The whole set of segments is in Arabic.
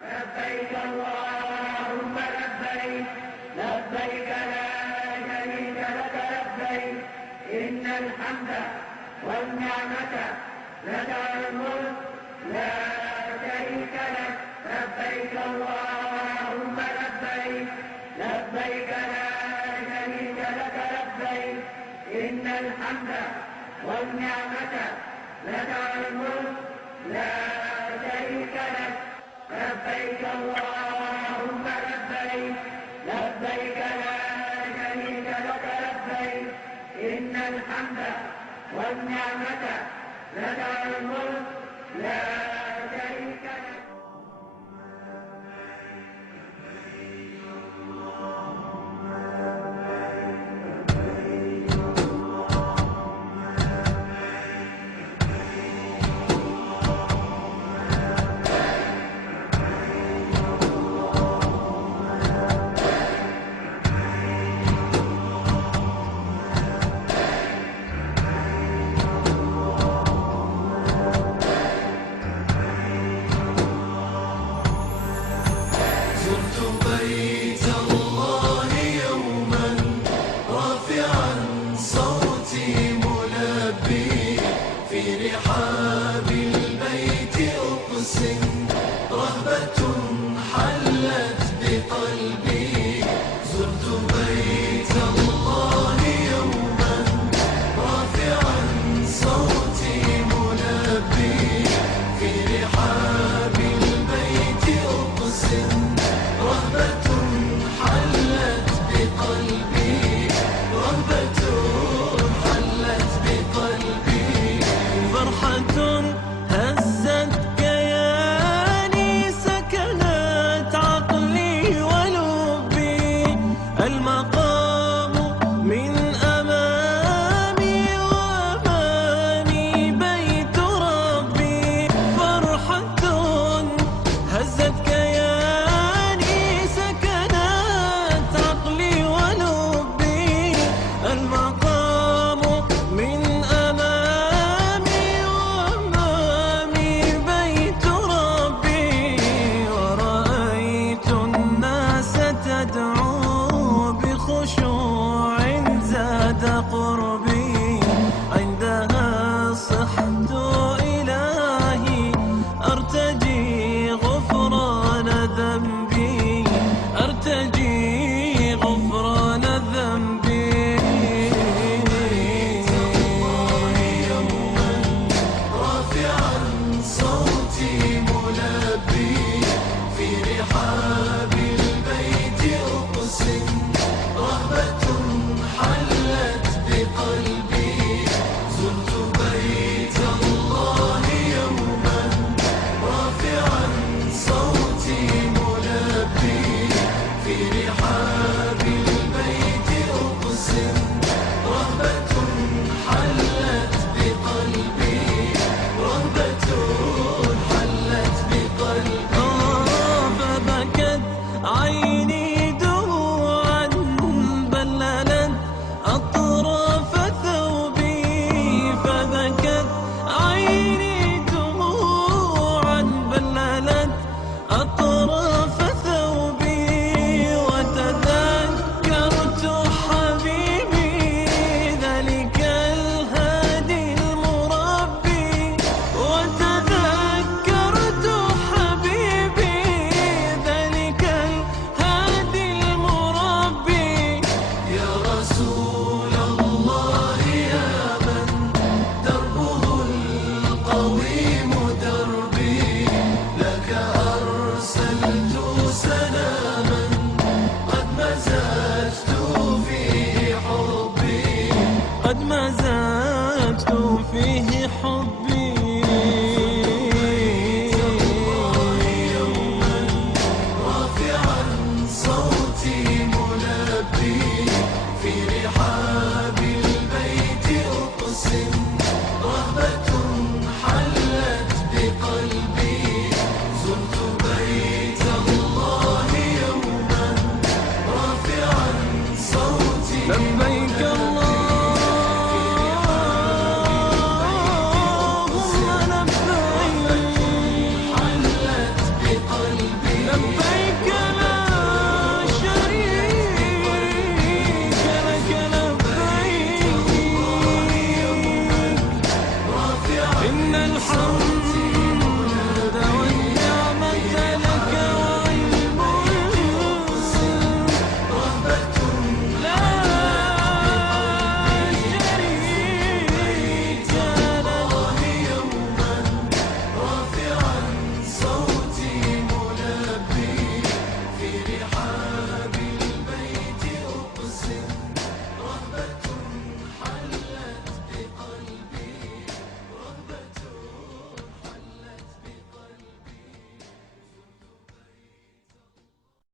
لبيك اللهم لبيك لبيك لا شريك لك لبيك إن الحمد والنعمة لك الملك لا شريك لك لبيك اللهم لبيك لبيك لا شريك لك لبيك إن الحمد والنعمة لك الملك لا شريك لك لبيك اللهم لبيك لبيك لا شريك لك لبيك إن الحمد والنعمة لك الملك لا شريك لك. بيت الله يوما رافعا صوتي ملبي في رحاب البيت أقسم رهبة حلت بقلبي زرت بيت الله يوما رافعا صوتي ملبي في رحاب البيت أقسم رهبة حلت بقلبي رهبة حلت بقلبي فرحة هزت كياني سكنت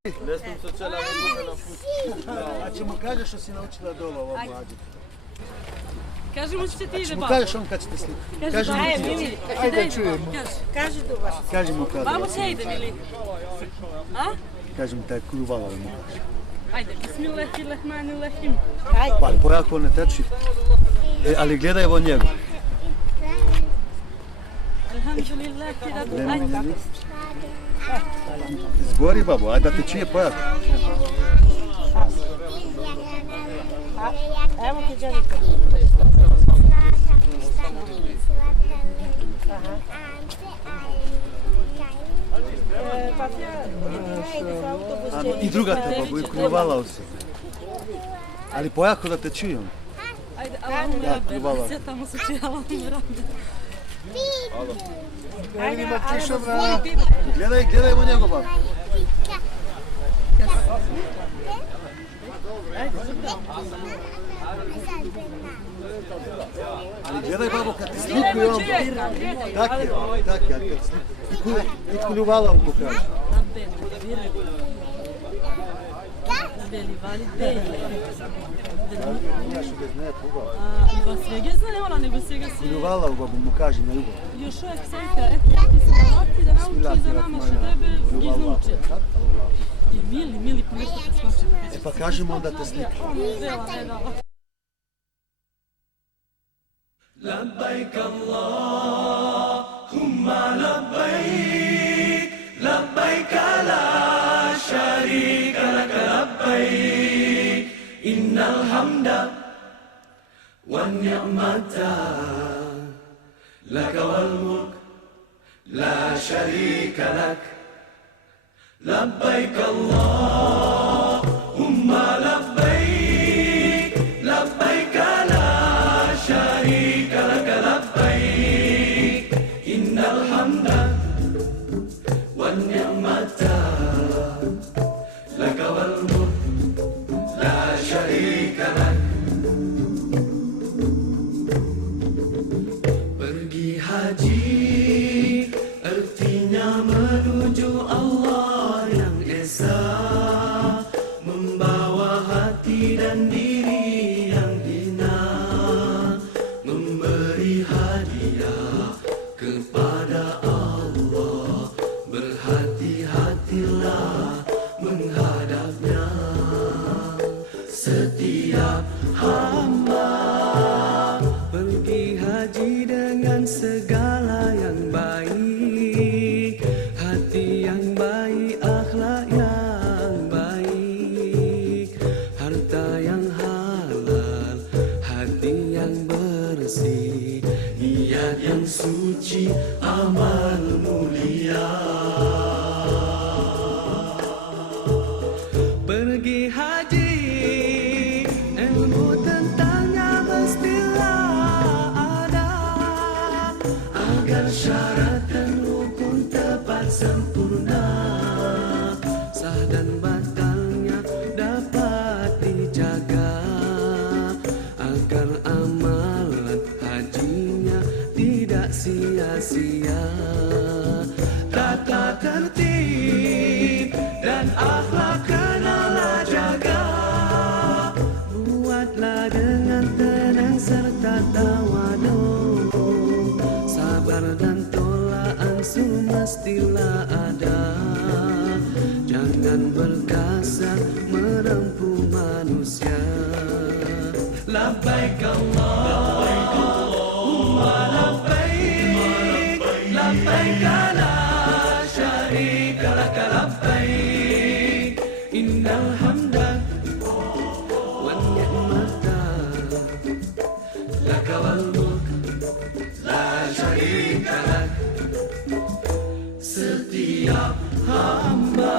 Ne znam se cijela godina na putu. A će mu kažeš što si naučila dole ovo mlađe. Kaži mu što će ti ide, Mu babo. kažeš on kad će te slikati. Kaži mu Ajde, ti. Mili, Ajde čujemo. Kaži tu baš. Kaži mu kada. Babo će ide, Mili. A? Kaži mu taj kurvala mu kaže. Ajde, bismillahirrahmanirrahim. Pa pojako ne teči. Ali gledaj evo njegu. Alhamdulillah, ti radu. Ajde. Zgori babo, ajde da te čuje pojako. Evo ti dželite. I druga te babo, i kurvala se. Ali pojako da te čuje on. Ajde, Ja, kurvala. sve tamo se čuje, Allah. Ajde, gledaj evo njegu babo. Ali gledaj babo kad ti slikuju on. Tak je, ali kad slikuju. I kurvala mu pokaže. Beli validej. Znaš da zna pogao. Ba svega zna, ona nego svega se... Kurvala u babo mu kaže na jugo. Još uvijek sajka, eto ti se vrati da nauči za nama što tebe iznuče. I Mili, pa nešto preskoči. E pa kažemo onda te slika. Vela, ne dala. لبيك اللهم لبيك لبيك لا شريك لك لبيك إن الحمد والنعمة لك والملك لا شريك لك لبيك اللهم لبيك لبيك لا شريك لك لبيك إن الحمد والنعمة لك والملك لا شريك لك. Pergi haji artinya menuju Allah yang esa, membawa hati dan diri yang hina, memberi hadiah kepada Allah, berhati-hatilah menghadapnya. Setiap hamba pergi haji dengan segala yang baik, hati yang baik, akhlak yang baik, harta yang halal, hati yang bersih, niat yang suci, amal mulia. Pergi haji, ilmu tentangnya mestilah ada, agar syarat dan rukun tepat sempurna, sah dan batalnya dapat dijaga, agar amalan hajinya tidak sia-sia. Tata tertib dan akhlak kenalah jaga, buatlah dengan tenang serta tawaduk, sabar dan tolak ansur mestilah ada, jangan berkasar menempuh manusia. Labbaik Allahumma labbaik labbaik la syarika lak labbaik innal hamda wan ni'mata lak wal mulk la syarika lak. Setiap hamba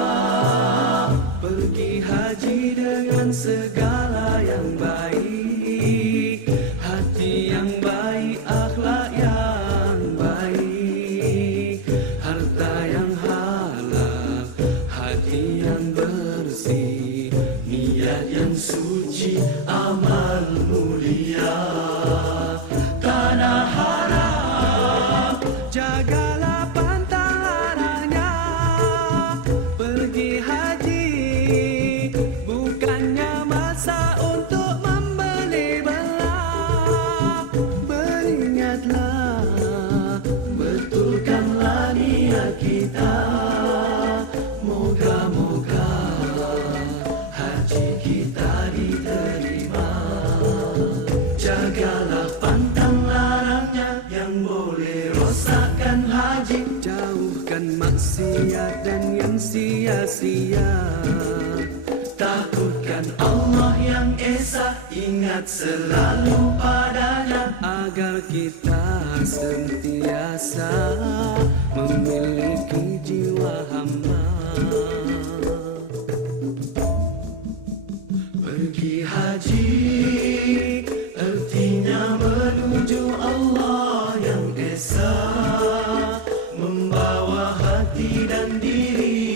pergi haji dengan segala yang baik, hati yang baik, akhlak yang baik, harta yang halal, hati yang bersih, niat yang suci, amal mulia. Tanah haram, jagalah pantang larangnya, Jauhkan maksiat dan yang sia-sia. Takutkan Allah yang Esa, ingat selalu padanya, agar kita sentiasa memiliki jiwa hamba. Pergi haji artinya menuju Allah yang Esa, membawa hati dan diri